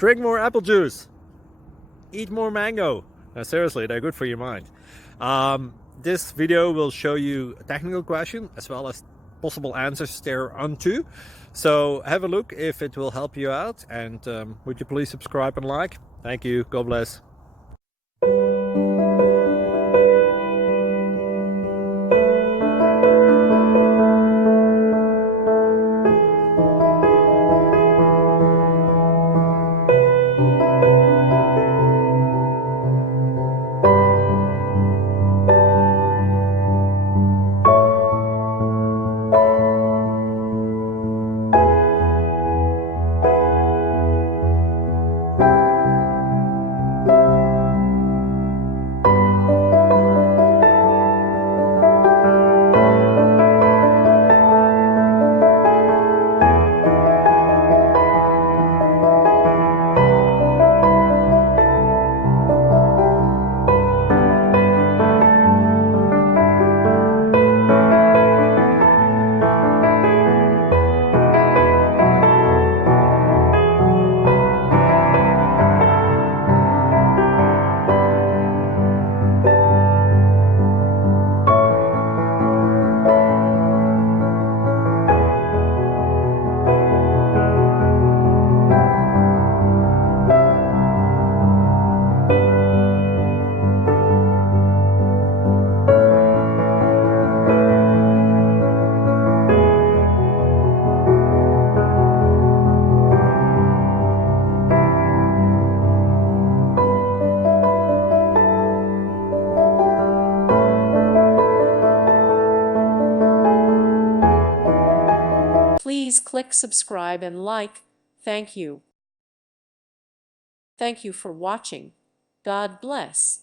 Drink more apple juice. Eat more mango. No, seriously, they're good for your mind. This video will show you a technical question as well as possible answers thereunto. So have a look if it will help you out, and would you please subscribe and like? Thank you. God bless. Please click subscribe and like. Thank you. Thank you for watching. God bless.